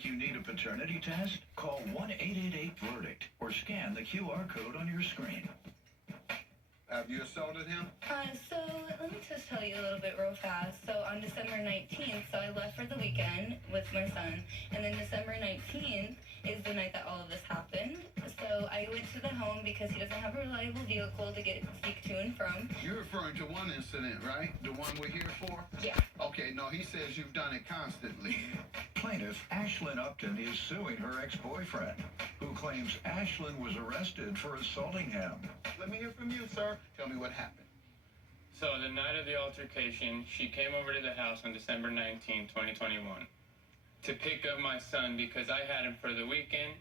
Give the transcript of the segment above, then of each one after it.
think you need a paternity test? Call 1-888-VERDICT or scan the QR code on your screen. Have you assaulted him? So let me just tell you a little bit real fast. So on December 19th, so I left for the weekend with my son, and then December 19th is the night that all of this happened. So I went to the home because he doesn't have a reliable vehicle to get Zeke to and from. You're referring to one incident, right? The one we're here for? Yeah. Okay, no, he says you've done it constantly. Plaintiff Ashlynn Upton is suing her ex-boyfriend, who claims Ashlynn was arrested for assaulting him. Let me hear from you, sir. Tell me what happened. So the night of the altercation, she came over to the house on December 19, 2021, to pick up my son because I had him for the weekend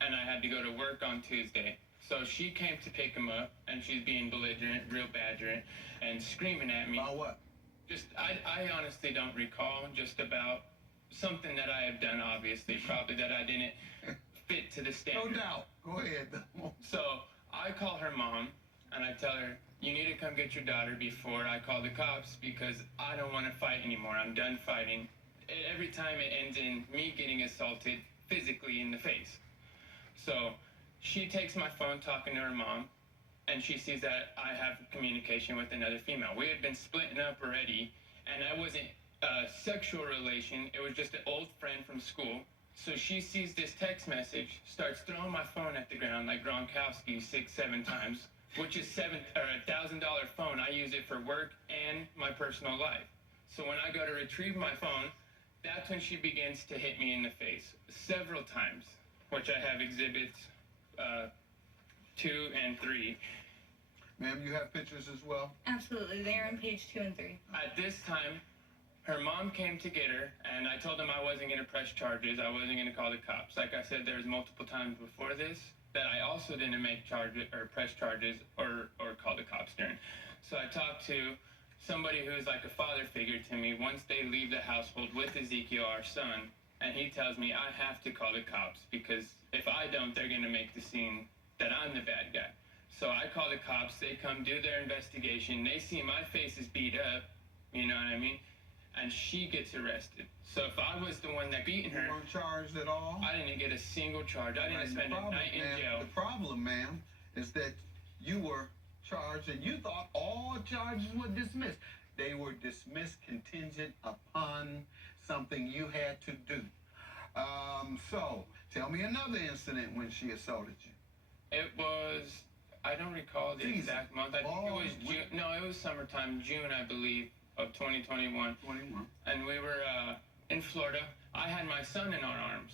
and I had to go to work on Tuesday. So she came to pick him up and she's being belligerent, real badgerant, and screaming at me. About what? I honestly don't recall, just about something that I have done, obviously, probably that I didn't fit to the standard. No doubt. Go ahead. So I call her mom and I tell her, you need to come get your daughter before I call the cops because I don't want to fight anymore. I'm done fighting. Every time it ends in me getting assaulted physically in the face. So she takes my phone talking to her mom, and she sees that I have communication with another female. We had been splitting up already, and I wasn't a sexual relation. It was just an old friend from school. So she sees this text message, starts throwing my phone at the ground like Gronkowski 6-7 times, which is $1,000 phone. I use it for work and my personal life. So when I go to retrieve my phone, that's when she begins to hit me in the face several times, which I have exhibits 2 and 3. Ma'am, you have pictures as well? Absolutely. They're on page 2 and 3. At this time, her mom came to get her, and I told them I wasn't going to press charges. I wasn't going to call the cops. Like I said, there was multiple times before this that I also didn't make charges or press charges or call the cops during. So I talked to somebody who is like a father figure to me once they leave the household with Ezekiel, our son, and he tells me I have to call the cops because if I don't, they're going to make the scene that I'm the bad guy. So I call the cops. They come do their investigation. They see my face is beat up, you know what I mean? And she gets arrested. So if I was the one that beaten her, You weren't charged at all? I didn't get a single charge. I didn't spend a night in jail. The problem, ma'am, is that you were charged and you thought all charges were dismissed. They were dismissed contingent upon something you had to do. So tell me another incident when she assaulted you. It was, I don't recall the exact month. I think it was June. No, it was summertime, June, I believe, of 2021. And we were in Florida. I had my son in our arms.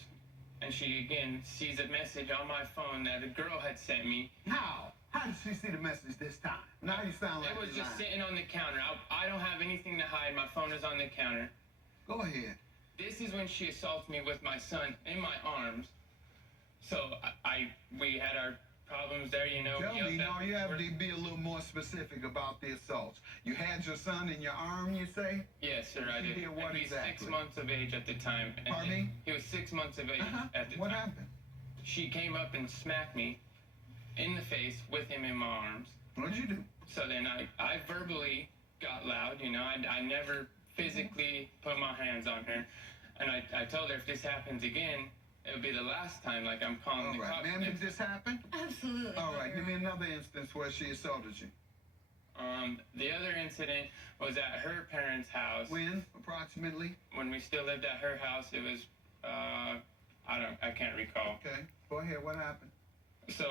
And she, again, sees a message on my phone that a girl had sent me. How? How did she see the message this time? Now you sound like it was just sitting on the counter. I don't have anything to hide. My phone is on the counter. Go ahead. This is when she assaults me with my son in my arms. So we had our problems there, you know. Tell me, no, you have to be a little more specific about the assaults. You had your son in your arm, you say? Yes, sir, I did. He did what exactly? He was 6 months of age at the time. And Pardon me? He was 6 months of age at the time. What happened? She came up and smacked me in the face with him in my arms. What did you do? So then I verbally got loud, you know. I never physically put my hands on her. And I told her if this happens again, it'll be the last time, like I'm calling the cops. Ma'am, did this happen? Absolutely. All right, give me another instance where she assaulted you. The other incident was at her parents' house. When, approximately? When we still lived at her house, it was, I can't recall. Okay, go ahead, what happened? So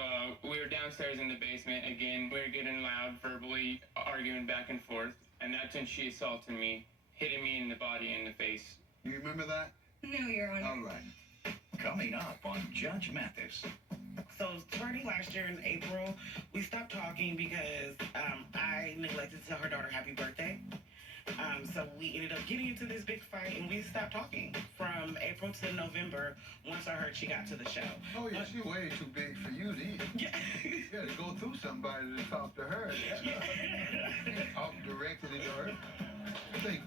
we were downstairs in the basement. Again, we were getting loud, verbally arguing back and forth. And that's when she assaulted me, hitting me in the body and the face. You remember that? No, Your Honor. All right. Coming up on Judge Mathis. So starting last year in April, we stopped talking because I neglected to tell her daughter happy birthday. So we ended up getting into this big fight and we stopped talking from April to November once I heard she got to the show. Oh, yeah, she's way too big for you then. Yeah. You gotta go through somebody to talk to her. Talk directly to her. I think